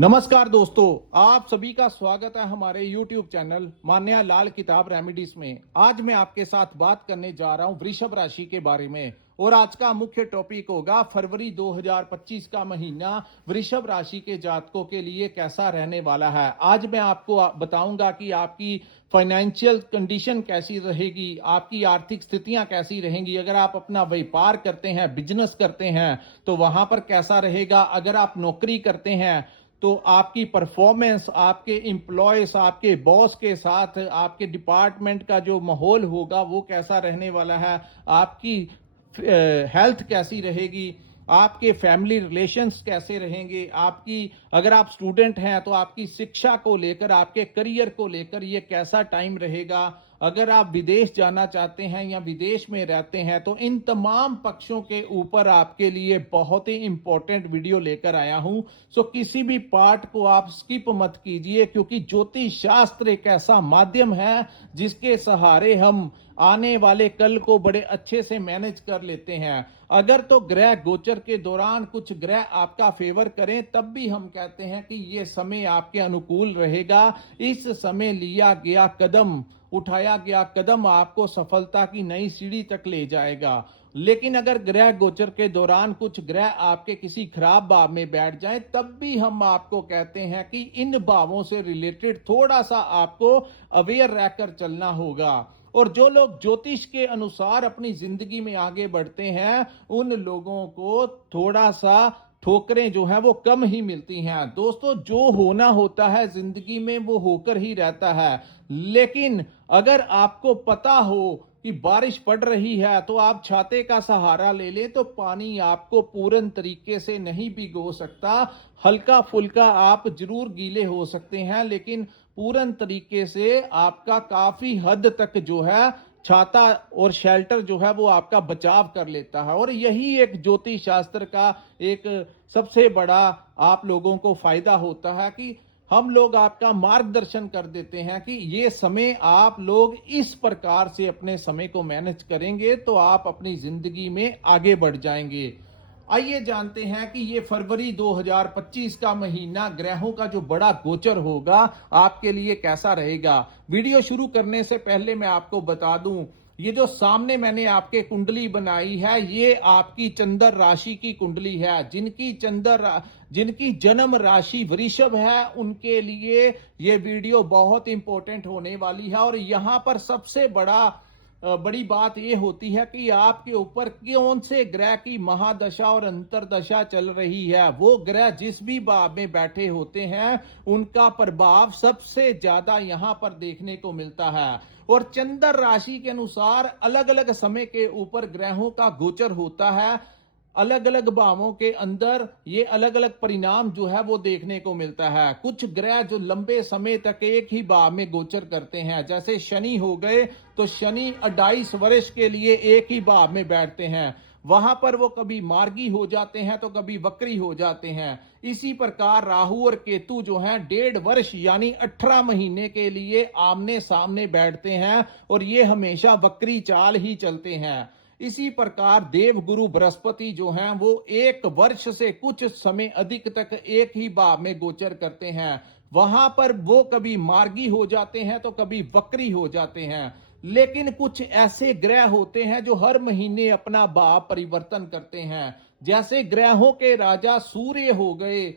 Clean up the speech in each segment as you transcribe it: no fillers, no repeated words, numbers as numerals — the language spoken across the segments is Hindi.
नमस्कार दोस्तों, आप सभी का स्वागत है हमारे YouTube चैनल मान्या लाल किताब रेमेडीज में। आज मैं आपके साथ बात करने जा रहा हूं वृषभ राशि के बारे में और आज का मुख्य टॉपिक होगा फरवरी 2025 का महीना वृषभ राशि के जातकों के लिए कैसा रहने वाला है। आज मैं आपको बताऊंगा कि आपकी फाइनेंशियल कंडीशन कैसी रहेगी, आपकी आर्थिक स्थितियां कैसी रहेंगी। अगर आप अपना व्यापार करते हैं, बिजनेस करते हैं तो वहां पर कैसा रहेगा। अगर आप नौकरी करते हैं तो आपकी परफॉर्मेंस, आपके एम्प्लॉयज, आपके बॉस के साथ आपके डिपार्टमेंट का जो माहौल होगा वो कैसा रहने वाला है। आपकी हेल्थ कैसी रहेगी, आपके फैमिली रिलेशंस कैसे रहेंगे, आपकी अगर आप स्टूडेंट हैं तो आपकी शिक्षा को लेकर, आपके करियर को लेकर ये कैसा टाइम रहेगा। अगर आप विदेश जाना चाहते हैं या विदेश में रहते हैं तो इन तमाम पक्षों के ऊपर आपके लिए बहुत ही इंपॉर्टेंट वीडियो लेकर आया हूं। सो किसी भी पार्ट को आप स्किप मत कीजिए, क्योंकि ज्योतिष शास्त्र एक ऐसा माध्यम है जिसके सहारे हम आने वाले कल को बड़े अच्छे से मैनेज कर लेते हैं। अगर तो ग्रह गोचर के दौरान कुछ ग्रह आपका फेवर करें तब भी हम कहते हैं कि ये समय आपके अनुकूल रहेगा। इस समय लिया गया कदम, उठाया गया कदम आपको सफलता की नई सीढ़ी तक ले जाएगा। लेकिन अगर ग्रह गोचर के दौरान कुछ ग्रह आपके किसी खराब भाव में बैठ जाएं तब भी हम आपको कहते हैं कि इन भावों से रिलेटेड थोड़ा सा आपको अवेयर रहकर चलना होगा। और जो लोग ज्योतिष के अनुसार अपनी जिंदगी में आगे बढ़ते हैं उन लोगों को थोड़ा सा ठोकरें जो है वो कम ही मिलती हैं। दोस्तों, जो होना होता है जिंदगी में वो होकर ही रहता है। लेकिन अगर आपको पता हो कि बारिश पड़ रही है तो आप छाते का सहारा ले लें तो पानी आपको पूर्ण तरीके से नहीं भिगो सकता। हल्का फुल्का आप जरूर गीले हो सकते हैं, लेकिन पूर्ण तरीके से आपका काफी हद तक जो है छाता और शेल्टर जो है वो आपका बचाव कर लेता है। और यही एक ज्योतिष शास्त्र का एक सबसे बड़ा आप लोगों को फायदा होता है कि हम लोग आपका मार्गदर्शन कर देते हैं कि ये समय आप लोग इस प्रकार से अपने समय को मैनेज करेंगे तो आप अपनी जिंदगी में आगे बढ़ जाएंगे। आइए जानते हैं कि ये फरवरी 2025 का महीना ग्रहों का जो बड़ा गोचर होगा आपके लिए कैसा रहेगा। वीडियो शुरू करने से पहले मैं आपको बता दूं, ये जो सामने मैंने आपके कुंडली बनाई है ये आपकी चंद्र राशि की कुंडली है। जिनकी जन्म राशि वृषभ है उनके लिए ये वीडियो बहुत इंपॉर्टेंट होने वाली है। और यहां पर सबसे बड़ी बात यह होती है कि आपके ऊपर कौन से ग्रह की महादशा और अंतरदशा चल रही है। वो ग्रह जिस भी भाव में बैठे होते हैं उनका प्रभाव सबसे ज्यादा यहां पर देखने को मिलता है। और चंद्र राशि के अनुसार अलग अलग समय के ऊपर ग्रहों का गोचर होता है। अलग अलग भावों के अंदर ये अलग अलग परिणाम जो है वो देखने को मिलता है। कुछ ग्रह जो लंबे समय तक एक ही भाव में गोचर करते हैं, जैसे शनि हो गए तो शनि 28 वर्ष के लिए एक ही भाव में बैठते हैं। वहां पर वो कभी मार्गी हो जाते हैं तो कभी वक्री हो जाते हैं। इसी प्रकार राहु और केतु जो हैं 1.5 वर्ष यानी 18 महीने के लिए आमने सामने बैठते हैं और ये हमेशा वक्री चाल ही चलते हैं। इसी प्रकार देवगुरु बृहस्पति जो हैं वो 1 वर्ष से कुछ समय अधिक तक एक ही भाव में गोचर करते हैं। वहां पर वो कभी मार्गी हो जाते हैं तो कभी वक्री हो जाते हैं। लेकिन कुछ ऐसे ग्रह होते हैं जो हर महीने अपना भाव परिवर्तन करते हैं। जैसे ग्रहों के राजा सूर्य हो गए,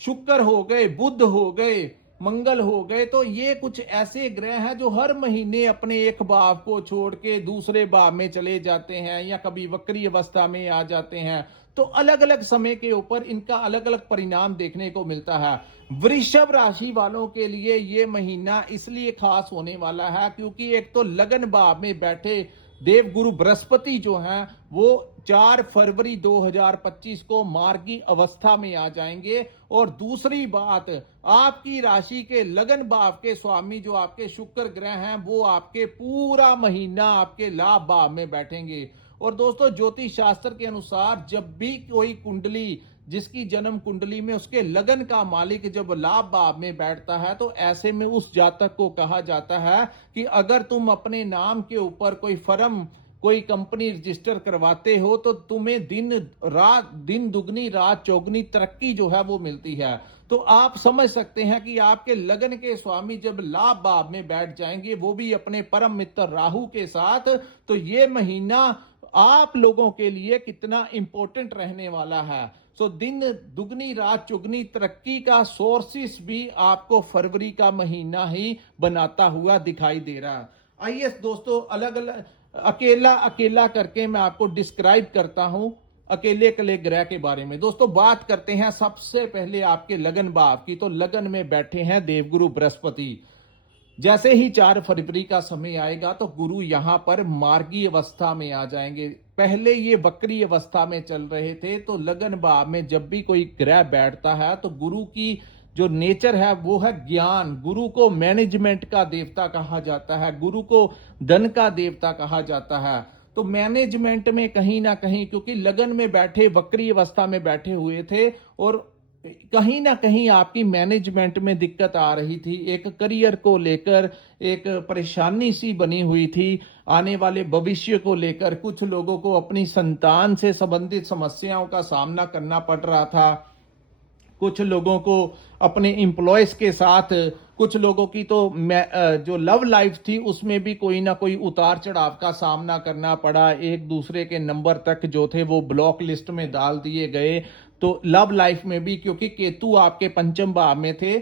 शुक्र हो गए, बुध हो गए, मंगल हो गए, तो ये कुछ ऐसे ग्रह हैं जो हर महीने अपने एक भाव को छोड़ के दूसरे भाव में चले जाते हैं या कभी वक्री अवस्था में आ जाते हैं। तो अलग अलग समय के ऊपर इनका अलग अलग परिणाम देखने को मिलता है। वृषभ राशि वालों के लिए ये महीना इसलिए खास होने वाला है क्योंकि एक तो लगन भाव में बैठे देवगुरु बृहस्पति जो हैं वो 4 फरवरी 2025 को मार्गी अवस्था में आ जाएंगे। और दूसरी बात, आपकी राशि के लगन भाव के स्वामी जो आपके शुक्र ग्रह हैं वो आपके पूरा महीना आपके लाभ भाव में बैठेंगे। और दोस्तों, ज्योतिष शास्त्र के अनुसार जब भी कोई कुंडली जिसकी जन्म कुंडली में उसके लगन का मालिक जब लाभ भाव में बैठता है तो ऐसे में उस जातक को कहा जाता है कि अगर तुम अपने नाम के ऊपर कोई फर्म कोई कंपनी रजिस्टर करवाते हो तो तुम्हें दिन दुगनी रात चौगनी तरक्की जो है वो मिलती है। तो आप समझ सकते हैं कि आपके लगन के स्वामी जब लाभ भाव में बैठ जाएंगे, वो भी अपने परम मित्र राहु के साथ, तो ये महीना आप लोगों के लिए कितना इंपॉर्टेंट रहने वाला है। सो दिन दुगनी रात चुगनी तरक्की का सोर्सेस भी आपको फरवरी का महीना ही बनाता हुआ दिखाई दे रहा है। आइए दोस्तों, अलग अलग अकेला अकेला करके मैं आपको डिस्क्राइब करता हूं अकेले अकेले ग्रह के बारे में। दोस्तों बात करते हैं सबसे पहले आपके लगन भाव की। तो लगन में बैठे हैं देवगुरु बृहस्पति। जैसे ही 4 फरवरी का समय आएगा तो गुरु यहां पर मार्गी अवस्था में आ जाएंगे। पहले ये वक्री अवस्था में चल रहे थे, तो लगन भाव में जब भी कोई ग्रह बैठता है तो गुरु की जो नेचर है वो है ज्ञान। गुरु को मैनेजमेंट का देवता कहा जाता है, गुरु को धन का देवता कहा जाता है। तो मैनेजमेंट में कहीं ना कहीं, क्योंकि लगन में बैठे वक्री अवस्था में बैठे हुए थे और कहीं ना कहीं आपकी मैनेजमेंट में दिक्कत आ रही थी, एक करियर को लेकर एक परेशानी सी बनी हुई थी, आने वाले भविष्य को लेकर कुछ लोगों को अपनी संतान से संबंधित समस्याओं का सामना करना पड़ रहा था, कुछ लोगों को अपने एम्प्लॉयज के साथ, कुछ लोगों की तो जो लव लाइफ थी उसमें भी कोई ना कोई उतार चढ़ाव का सामना करना पड़ा। एक दूसरे के नंबर तक जो थे वो ब्लॉक लिस्ट में डाल दिए गए। तो लव लाइफ में भी, क्योंकि केतु आपके पंचम भाव में थे,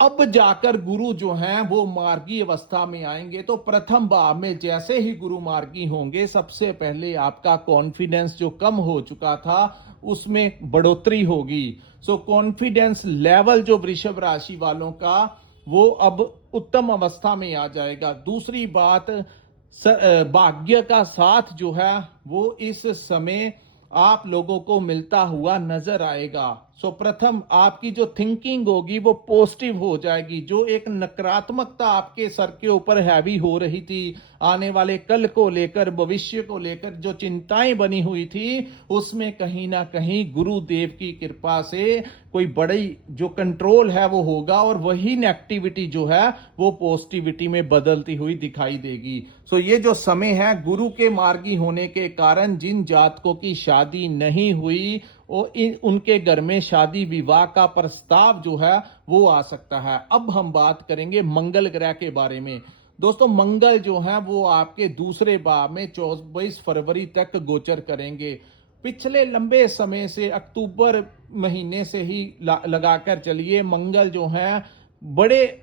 अब जाकर गुरु जो हैं वो मार्गी अवस्था में आएंगे। तो प्रथम भाव में जैसे ही गुरु मार्गी होंगे, सबसे पहले आपका कॉन्फिडेंस जो कम हो चुका था उसमें बढ़ोतरी होगी। सो कॉन्फिडेंस लेवल जो वृषभ राशि वालों का वो अब उत्तम अवस्था में आ जाएगा। दूसरी बात, भाग्य का साथ जो है वो इस समय आप लोगों को मिलता हुआ नजर आएगा। सो प्रथम आपकी जो थिंकिंग होगी वो पॉजिटिव हो जाएगी। जो एक नकारात्मकता आपके सर के ऊपर हैवी हो रही थी, आने वाले कल को लेकर, भविष्य को लेकर जो चिंताएं बनी हुई थी, उसमें कहीं ना कहीं गुरुदेव की कृपा से कोई बड़ी जो कंट्रोल है वो होगा और वही नेगेटिविटी जो है वो पॉजिटिविटी में बदलती हुई दिखाई देगी। सो ये जो समय है, गुरु के मार्गी होने के कारण जिन जातकों की शादी नहीं हुई उनके घर में शादी विवाह का प्रस्ताव जो है वो आ सकता है। अब हम बात करेंगे मंगल ग्रह के बारे में। दोस्तों मंगल जो है वो आपके दूसरे भाव में 24 फरवरी तक गोचर करेंगे। पिछले लंबे समय से, अक्टूबर महीने से ही लगाकर चलिए, मंगल जो है बड़े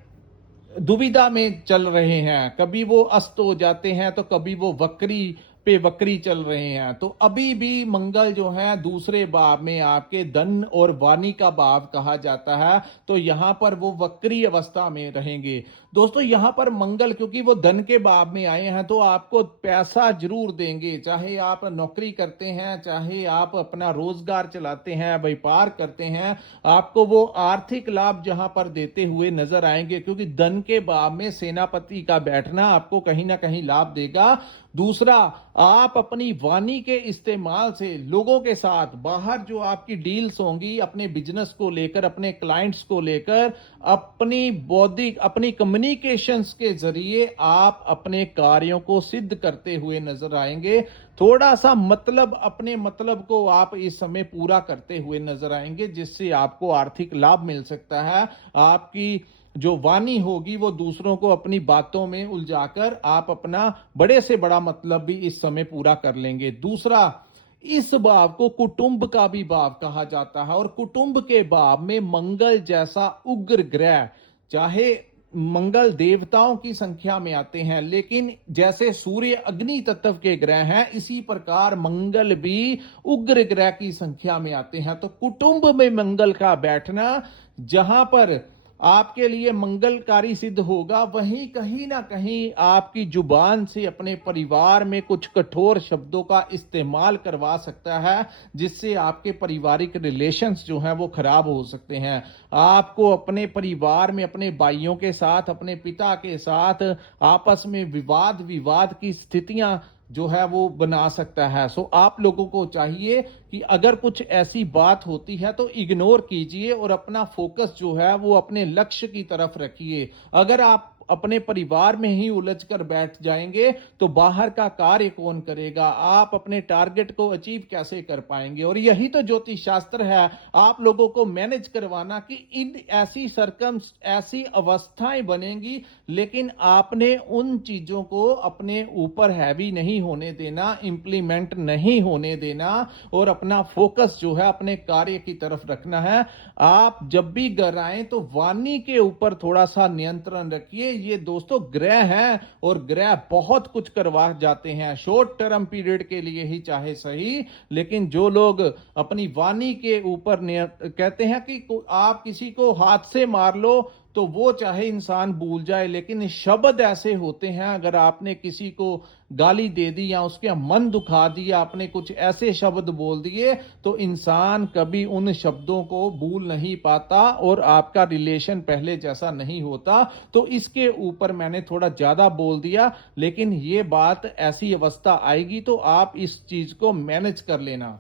दुविधा में चल रहे हैं। कभी वो अस्त हो जाते हैं तो कभी वो वक्री पे वक्री चल रहे हैं। तो अभी भी मंगल जो है दूसरे भाव में, आपके धन और वाणी का भाव कहा जाता है, तो यहां पर वो वक्री अवस्था में रहेंगे। दोस्तों यहां पर मंगल क्योंकि वो धन के भाव में आए हैं तो आपको पैसा जरूर देंगे। चाहे आप नौकरी करते हैं, चाहे आप अपना रोजगार चलाते हैं, व्यापार करते हैं, आपको वो आर्थिक लाभ जहां पर देते हुए नजर आएंगे, क्योंकि धन के भाव में सेनापति का बैठना आपको कहीं ना कहीं लाभ देगा। दूसरा, आप अपनी वाणी के इस्तेमाल से लोगों के साथ बाहर जो आपकी डील्स होंगी, अपने बिजनेस को लेकर, अपने क्लाइंट्स को लेकर, अपनी बौद्धिक, अपनी कम्युनिकेशंस के जरिए आप अपने कार्यों को सिद्ध करते हुए नजर आएंगे। थोड़ा सा मतलब, अपने मतलब को आप इस समय पूरा करते हुए नजर आएंगे, जिससे आपको आर्थिक लाभ मिल सकता है। आपकी जो वाणी होगी वो दूसरों को अपनी बातों में उलझाकर आप अपना बड़े से बड़ा मतलब भी इस समय पूरा कर लेंगे। दूसरा, इस भाव को कुटुंब का भी भाव कहा जाता है और कुटुंब के भाव में मंगल जैसा उग्र ग्रह, चाहे मंगल देवताओं की संख्या में आते हैं, लेकिन जैसे सूर्य अग्नि तत्व के ग्रह हैं, इसी प्रकार मंगल भी उग्र ग्रह की संख्या में आते हैं। तो कुटुंब में मंगल का बैठना जहां पर आपके लिए मंगलकारी सिद्ध होगा, वहीं कहीं ना कहीं आपकी जुबान से अपने परिवार में कुछ कठोर शब्दों का इस्तेमाल करवा सकता है, जिससे आपके पारिवारिक रिलेशंस जो हैं वो खराब हो सकते हैं। आपको अपने परिवार में अपने भाइयों के साथ, अपने पिता के साथ आपस में विवाद की स्थितियां जो है वो बना सकता है। सो आप लोगों को चाहिए कि अगर कुछ ऐसी बात होती है तो इग्नोर कीजिए और अपना फोकस जो है वो अपने लक्ष्य की तरफ रखिए। अगर आप अपने परिवार में ही उलझ कर बैठ जाएंगे तो बाहर का कार्य कौन करेगा, आप अपने टारगेट को अचीव कैसे कर पाएंगे। और यही तो ज्योतिष शास्त्र है, आप लोगों को मैनेज करवाना कि इन ऐसी अवस्थाएं बनेंगी, लेकिन आपने उन चीजों को अपने ऊपर हैवी नहीं होने देना, इंप्लीमेंट नहीं होने देना और अपना फोकस जो है अपने कार्य की तरफ रखना है। आप जब भी घर आए तो वाणी के ऊपर थोड़ा सा नियंत्रण रखिए। ये दोस्तों ग्रह हैं और ग्रह बहुत कुछ करवा जाते हैं, शॉर्ट टर्म पीरियड के लिए ही चाहे सही, लेकिन जो लोग अपनी वाणी के ऊपर कहते हैं कि आप किसी को हाथ से मार लो तो वो चाहे इंसान भूल जाए, लेकिन शब्द ऐसे होते हैं, अगर आपने किसी को गाली दे दी या उसके मन दुखा दिया, आपने कुछ ऐसे शब्द बोल दिए तो इंसान कभी उन शब्दों को भूल नहीं पाता और आपका रिलेशन पहले जैसा नहीं होता। तो इसके ऊपर मैंने थोड़ा ज्यादा बोल दिया, लेकिन ये बात ऐसी अवस्था आएगी तो आप इस चीज को मैनेज कर लेना।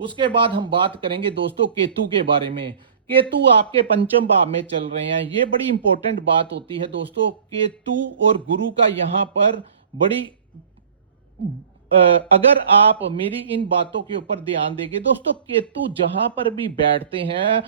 उसके बाद हम बात करेंगे दोस्तों केतु के बारे में। केतु आपके पंचम भाव में चल रहे हैं, ये बड़ी इंपॉर्टेंट बात होती है दोस्तों। केतु और गुरु का यहां पर बड़ी अगर आप मेरी इन बातों के ऊपर ध्यान देंगे दोस्तों, केतु जहां पर भी बैठते हैं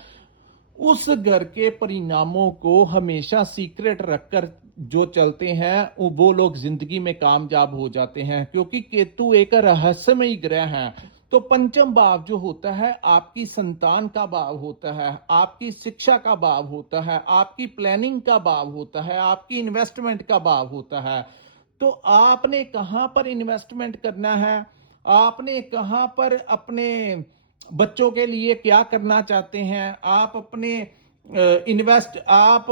उस घर के परिणामों को हमेशा सीक्रेट रखकर जो चलते हैं वो लोग जिंदगी में कामयाब हो जाते हैं, क्योंकि केतु एक रहस्यमयी ग्रह है। तो पंचम भाव जो होता है आपकी संतान का भाव होता है, आपकी शिक्षा का भाव होता है, आपकी प्लानिंग का भाव होता है, आपकी इन्वेस्टमेंट का भाव होता है। तो आपने कहां पर इन्वेस्टमेंट करना है, आपने कहां पर अपने बच्चों के लिए क्या करना चाहते हैं, आप अपने आप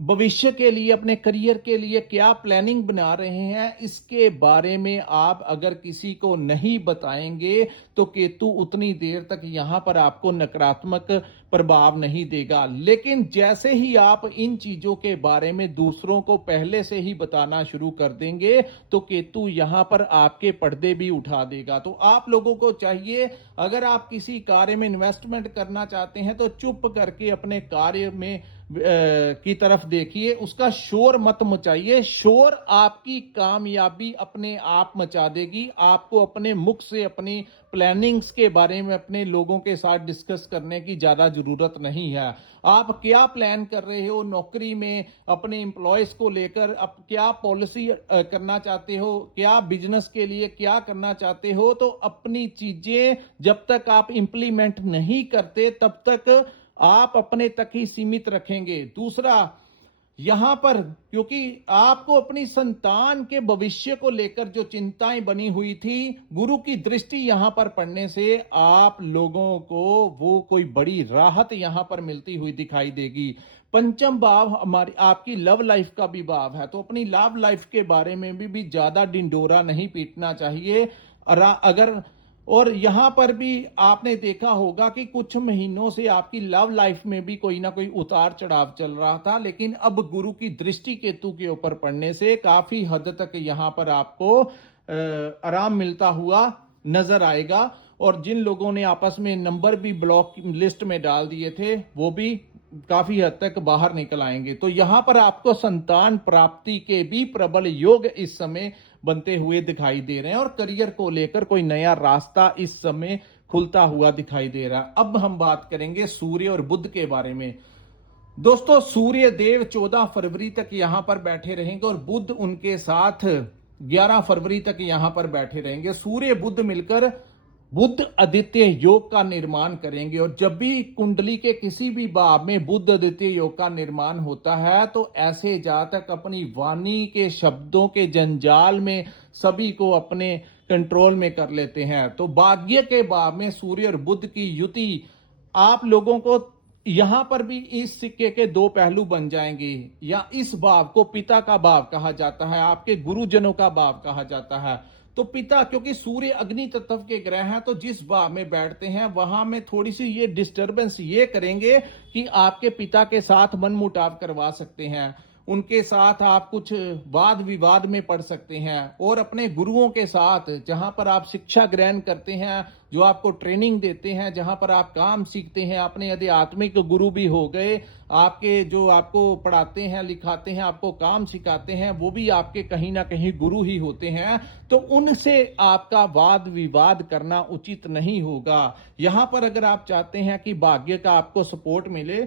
भविष्य के लिए अपने करियर के लिए क्या प्लानिंग बना रहे हैं, इसके बारे में आप अगर किसी को नहीं बताएंगे तो केतु उतनी देर तक यहां पर आपको नकारात्मक प्रभाव नहीं देगा। लेकिन जैसे ही आप इन चीजों के बारे में दूसरों को पहले से ही बताना शुरू कर देंगे तो केतु यहां पर आपके पर्दे भी उठा देगा। तो आप लोगों को चाहिए, अगर आप किसी कार्य में इन्वेस्टमेंट करना चाहते हैं तो चुप करके अपने कार्य में की तरफ देखिए, उसका शोर मत मचाइए। शोर आपकी कामयाबी अपने आप मचा देगी। आपको अपने मुख से अपनी प्लानिंग्स के बारे में अपने लोगों के साथ डिस्कस करने की ज्यादा जरूरत नहीं है। आप क्या प्लान कर रहे हो नौकरी में, अपने एम्प्लॉयज को लेकर, अब क्या पॉलिसी करना चाहते हो, क्या बिजनेस के लिए क्या करना चाहते हो, तो अपनी चीजें जब तक आप इंप्लीमेंट नहीं करते तब तक आप अपने तक ही सीमित रखेंगे। दूसरा, यहां पर क्योंकि आपको अपनी संतान के भविष्य को लेकर जो चिंताएं बनी हुई थी, गुरु की दृष्टि यहां पर पड़ने से आप लोगों को वो कोई बड़ी राहत यहां पर मिलती हुई दिखाई देगी। पंचम भाव हमारी आपकी लव लाइफ का भी भाव है, तो अपनी लव लाइफ के बारे में भी ज्यादा डिंडोरा नहीं पीटना चाहिए। अगर और यहां पर भी आपने देखा होगा कि कुछ महीनों से आपकी लव लाइफ में भी कोई ना कोई उतार चढ़ाव चल रहा था, लेकिन अब गुरु की दृष्टि केतु के ऊपर पड़ने से काफी हद तक यहां पर आपको आराम मिलता हुआ नजर आएगा। और जिन लोगों ने आपस में नंबर भी ब्लॉक लिस्ट में डाल दिए थे वो भी काफी हद तक बाहर निकल आएंगे। तो यहां पर आपको संतान प्राप्ति के भी प्रबल योग इस समय बनते हुए दिखाई दे रहे हैं और करियर को लेकर कोई नया रास्ता इस समय खुलता हुआ दिखाई दे रहा है। अब हम बात करेंगे सूर्य और बुध के बारे में। दोस्तों, सूर्य देव 14 फरवरी तक यहां पर बैठे रहेंगे और बुध उनके साथ 11 फरवरी तक यहां पर बैठे रहेंगे। सूर्य बुध मिलकर बुध आदित्य योग का निर्माण करेंगे और जब भी कुंडली के किसी भी भाव में बुध आदित्य योग का निर्माण होता है तो ऐसे जातक अपनी वाणी के शब्दों के जंजाल में सभी को अपने कंट्रोल में कर लेते हैं। तो भाग्य के भाव में सूर्य और बुध की युति आप लोगों को यहां पर भी इस सिक्के के दो पहलू बन जाएंगे। या इस भाव को पिता का भाव कहा जाता है, आपके गुरुजनों का भाव कहा जाता है। तो पिता, क्योंकि सूर्य अग्नि तत्व के ग्रह हैं, तो जिस भाव में बैठते हैं वहां में थोड़ी सी ये डिस्टरबेंस ये करेंगे कि आपके पिता के साथ मनमुटाव करवा सकते हैं। उनके साथ आप कुछ वाद विवाद में पड़ सकते हैं। और अपने गुरुओं के साथ, जहां पर आप शिक्षा ग्रहण करते हैं, जो आपको ट्रेनिंग देते हैं, जहां पर आप काम सीखते हैं, अपने आध्यात्मिक गुरु भी हो गए, आपके जो आपको पढ़ाते हैं, लिखाते हैं, आपको काम सिखाते हैं, वो भी आपके कहीं ना कहीं गुरु ही होते हैं। तो उनसे आपका वाद विवाद करना उचित नहीं होगा। यहां पर अगर आप चाहते हैं कि भाग्य का आपको सपोर्ट मिले,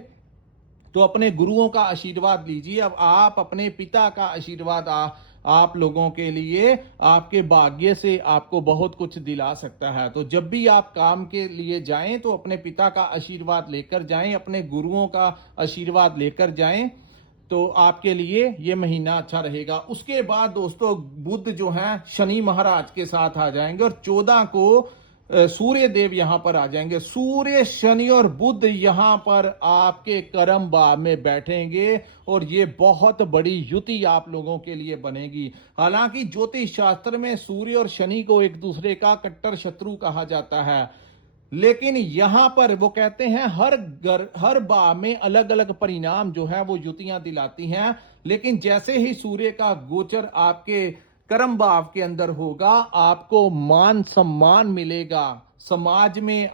तो अपने गुरुओं का आशीर्वाद लीजिए। अब आप अपने पिता का आशीर्वाद आप लोगों के लिए आपके भाग्य से आपको बहुत कुछ दिला सकता है। तो जब भी आप काम के लिए जाएं तो अपने पिता का आशीर्वाद लेकर जाएं, अपने गुरुओं का आशीर्वाद लेकर जाएं, तो आपके लिए ये महीना अच्छा रहेगा। उसके बाद दोस्तों बुध जो है शनि महाराज के साथ आ जाएंगे और 14 को सूर्य देव यहां पर आ जाएंगे। सूर्य, शनि और बुध यहां पर आपके कर्म भाव में बैठेंगे और ये बहुत बड़ी युति आप लोगों के लिए बनेगी। हालांकि ज्योतिष शास्त्र में सूर्य और शनि को एक दूसरे का कट्टर शत्रु कहा जाता है, लेकिन यहां पर वो कहते हैं हर भाव में अलग अलग परिणाम जो है वो युतियां दिलाती हैं। लेकिन जैसे ही सूर्य का गोचर आपके कर्म भाव के अंदर होगा, आपको मान सम्मान मिलेगा समाज में।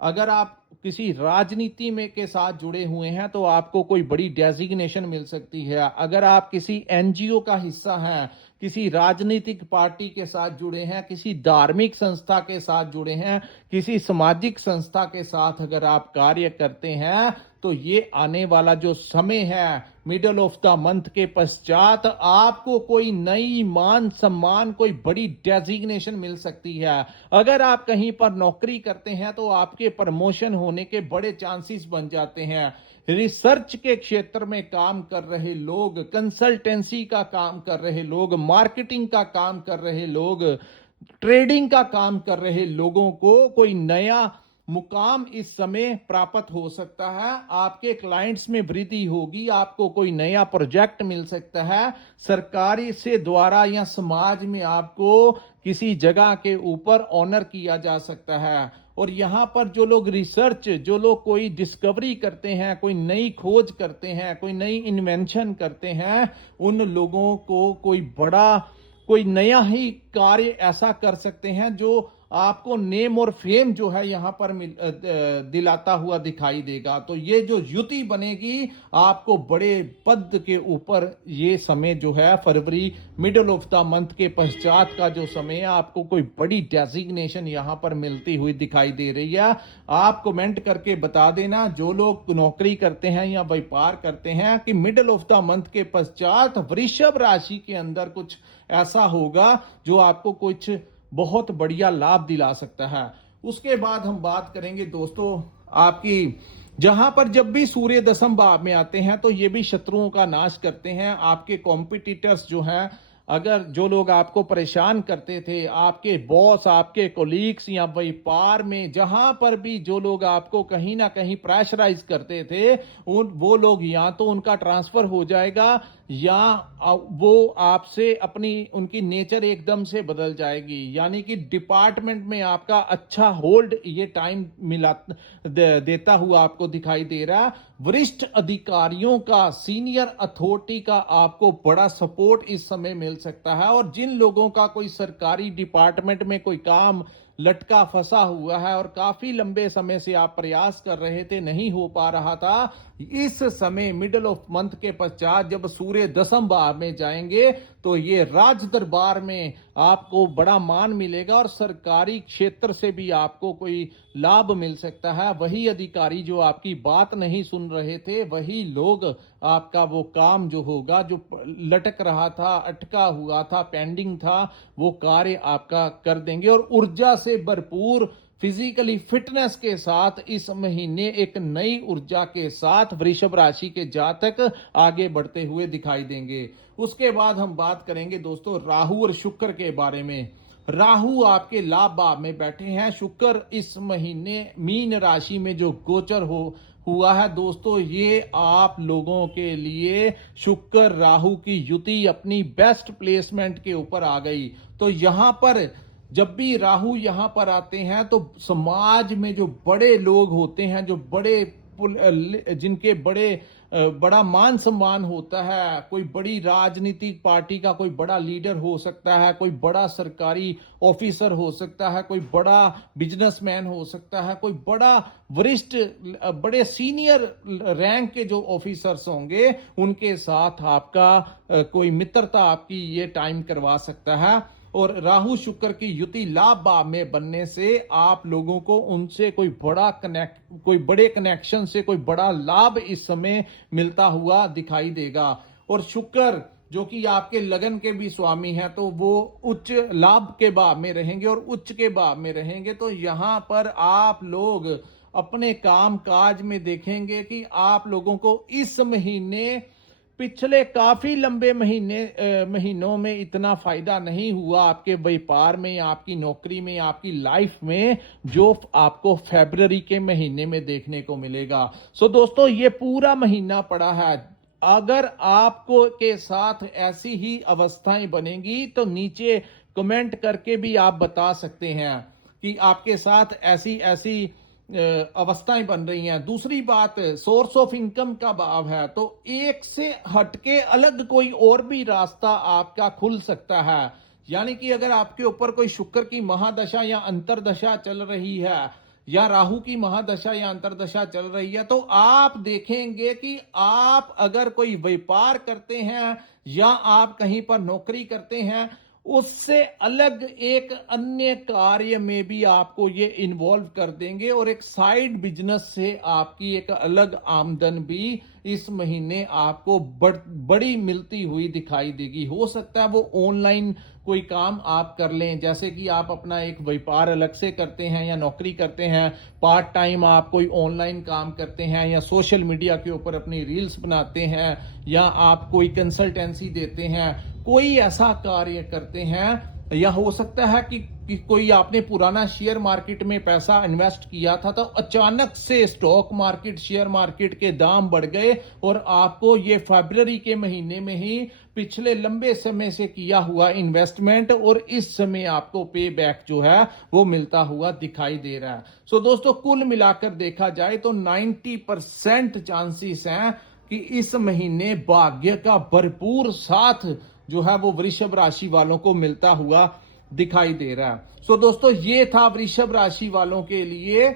अगर आप किसी राजनीति में के साथ जुड़े हुए हैं तो आपको कोई बड़ी डेजिग्नेशन मिल सकती है। अगर आप किसी एनजीओ का हिस्सा हैं, किसी राजनीतिक पार्टी के साथ जुड़े हैं, किसी धार्मिक संस्था के साथ जुड़े हैं, किसी सामाजिक संस्था के साथ अगर आप कार्य करते हैं, तो ये आने वाला जो समय है मिडल ऑफ द मंथ के पश्चात आपको कोई नई मान सम्मान, कोई बड़ी डेजिग्नेशन मिल सकती है। अगर आप कहीं पर नौकरी करते हैं तो आपके प्रमोशन होने के बड़े चांसेस बन जाते हैं। रिसर्च के क्षेत्र में काम कर रहे लोग, कंसल्टेंसी का काम कर रहे लोग, मार्केटिंग का काम कर रहे लोग, ट्रेडिंग का काम कर रहे लोगों को कोई नया मुकाम इस समय प्राप्त हो सकता है। आपके क्लाइंट्स में वृद्धि होगी, आपको कोई नया प्रोजेक्ट मिल सकता है सरकारी से द्वारा, या समाज में आपको किसी जगह के ऊपर ऑनर किया जा सकता है। और यहां पर जो लोग रिसर्च, जो लोग कोई डिस्कवरी करते हैं, कोई नई खोज करते हैं, कोई नई इन्वेंशन करते हैं, उन लोगों को कोई नया ही कार्य ऐसा कर सकते हैं जो आपको नेम और फेम जो है यहां पर दिलाता हुआ दिखाई देगा। तो ये जो युति बनेगी, आपको बड़े पद के ऊपर ये समय जो है फरवरी मिडल ऑफ द मंथ के पश्चात का जो समय है, आपको कोई बड़ी डेजिग्नेशन यहां पर मिलती हुई दिखाई दे रही है। आप कमेंट करके बता देना, जो लोग नौकरी करते हैं या व्यापार करते हैं, कि मिडल ऑफ द मंथ के पश्चात वृषभ राशि के अंदर कुछ ऐसा होगा जो आपको कुछ बहुत बढ़िया लाभ दिला सकता है। उसके बाद हम बात करेंगे दोस्तों आपकी, जहां पर जब भी सूर्य दशम भाव में आते हैं तो ये भी शत्रुओं का नाश करते हैं। आपके कॉम्पिटिटर्स जो हैं, अगर जो लोग आपको परेशान करते थे, आपके बॉस, आपके कोलीग्स या व्यापार में जहां पर भी जो लोग आपको कहीं ना कहीं प्रेशराइज करते थे, वो लोग या तो उनका ट्रांसफर हो जाएगा या वो आपसे उनकी नेचर एकदम से बदल जाएगी। यानी कि डिपार्टमेंट में आपका अच्छा होल्ड ये टाइम देता हुआ आपको दिखाई दे रहा है। वरिष्ठ अधिकारियों का, सीनियर अथॉरिटी का आपको बड़ा सपोर्ट इस समय मिल सकता है। और जिन लोगों का कोई सरकारी डिपार्टमेंट में कोई काम लटका फंसा हुआ है और काफी लंबे समय से आप प्रयास कर रहे थे, नहीं हो पा रहा था, इस समय मिडल ऑफ मंथ के पश्चात जब सूर्य दशम भाव में जाएंगे तो ये राज दरबार में आपको बड़ा मान मिलेगा और सरकारी क्षेत्र से भी आपको कोई लाभ मिल सकता है। वही अधिकारी जो आपकी बात नहीं सुन रहे थे, वही लोग आपका वो काम जो होगा, जो लटक रहा था, अटका हुआ था, पेंडिंग था, वो कार्य आपका कर देंगे। और ऊर्जा से भरपूर, फिजिकली फिटनेस के साथ इस महीने एक नई ऊर्जा के साथ वृषभ राशि के जातक आगे बढ़ते हुए दिखाई देंगे। उसके बाद हम बात करेंगे दोस्तों राहु और शुक्र के बारे में। राहु आपके लाभ भाव में बैठे हैं। शुक्र इस महीने मीन राशि में जो गोचर हुआ है दोस्तों, ये आप लोगों के लिए शुक्र राहु की युति अपनी बेस्ट प्लेसमेंट के ऊपर आ गई। तो यहां पर जब भी राहु यहां पर आते हैं तो समाज में जो बड़े लोग होते हैं, जो बड़े जिनके बड़ा मान सम्मान होता है, कोई बड़ी राजनीतिक पार्टी का कोई बड़ा लीडर हो सकता है, कोई बड़ा सरकारी ऑफिसर हो सकता है, कोई बड़ा बिजनेसमैन हो सकता है, कोई बड़ा वरिष्ठ बड़े सीनियर रैंक के जो ऑफिसर्स होंगे उनके साथ आपका कोई मित्रता आपकी ये टाइम करवा सकता है। और राहु शुक्र की युति लाभ भाव में बनने से आप लोगों को उनसे कोई बड़े कनेक्शन से कोई बड़ा लाभ इस समय मिलता हुआ दिखाई देगा। और शुक्र जो कि आपके लगन के भी स्वामी हैं, तो वो उच्च लाभ के भाव में रहेंगे और उच्च के भाव में रहेंगे। तो यहां पर आप लोग अपने काम काज में देखेंगे कि आप लोगों को इस महीने पिछले काफी लंबे महीनों में इतना फायदा नहीं हुआ आपके व्यापार में, आपकी नौकरी में, आपकी लाइफ में, जो आपको फरवरी के महीने में देखने को मिलेगा। सो दोस्तों, ये पूरा महीना पड़ा है। अगर आपको के साथ ऐसी ही अवस्थाएं बनेंगी तो नीचे कमेंट करके भी आप बता सकते हैं कि आपके साथ ऐसी ऐसी अवस्थाएं बन रही हैं। दूसरी बात, सोर्स ऑफ इनकम का भाव है, तो एक से हटके अलग कोई और भी रास्ता आपका खुल सकता है। यानी कि अगर आपके ऊपर कोई शुक्र की महादशा या अंतरदशा चल रही है या राहु की महादशा या अंतरदशा चल रही है, तो आप देखेंगे कि आप अगर कोई व्यापार करते हैं या आप कहीं पर नौकरी करते हैं, उससे अलग एक अन्य कार्य में भी आपको ये इन्वॉल्व कर देंगे और एक साइड बिजनेस से आपकी एक अलग आमदन भी इस महीने आपको बड़ी मिलती हुई दिखाई देगी। हो सकता है वो ऑनलाइन कोई काम आप कर लें, जैसे कि आप अपना एक व्यापार अलग से करते हैं या नौकरी करते हैं, पार्ट टाइम आप कोई ऑनलाइन काम करते हैं या सोशल मीडिया के ऊपर अपनी रील्स बनाते हैं या आप कोई कंसल्टेंसी देते हैं, कोई ऐसा कार्य करते हैं। या हो सकता है कि कोई आपने पुराना शेयर मार्केट में पैसा इन्वेस्ट किया था, तो अचानक से स्टॉक मार्केट, शेयर मार्केट के दाम बढ़ गए और आपको ये फरवरी के महीने में ही पिछले लंबे समय से किया हुआ इन्वेस्टमेंट और इस समय आपको पे बैक जो है वो मिलता हुआ दिखाई दे रहा है। सो दोस्तों, कुल मिलाकर देखा जाए तो 90% चांसेस हैं कि इस महीने भाग्य का भरपूर साथ जो है वो वृषभ राशि वालों को मिलता हुआ दिखाई दे रहा है। सो दोस्तों, ये था वृषभ राशि वालों के लिए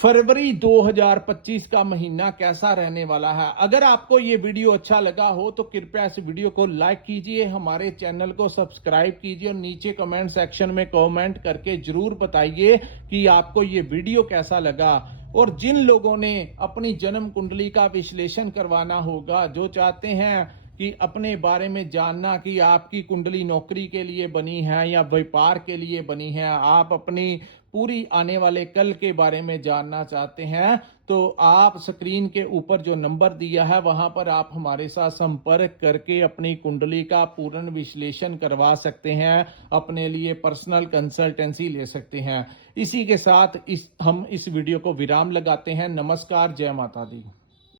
फरवरी 2025 का महीना कैसा रहने वाला है। अगर आपको ये वीडियो अच्छा लगा हो तो कृपया इस वीडियो को लाइक कीजिए, हमारे चैनल को सब्सक्राइब कीजिए और नीचे कमेंट सेक्शन में कमेंट करके जरूर बताइए कि आपको ये वीडियो कैसा लगा। और जिन लोगों ने अपनी जन्म कुंडली का विश्लेषण करवाना होगा, जो चाहते हैं कि अपने बारे में जानना कि आपकी कुंडली नौकरी के लिए बनी है या व्यापार के लिए बनी है, आप अपनी पूरी आने वाले कल के बारे में जानना चाहते हैं, तो आप स्क्रीन के ऊपर जो नंबर दिया है वहां पर आप हमारे साथ संपर्क करके अपनी कुंडली का पूर्ण विश्लेषण करवा सकते हैं, अपने लिए पर्सनल कंसल्टेंसी ले सकते हैं। इसी के साथ हम इस वीडियो को विराम लगाते हैं। नमस्कार, जय माता दी।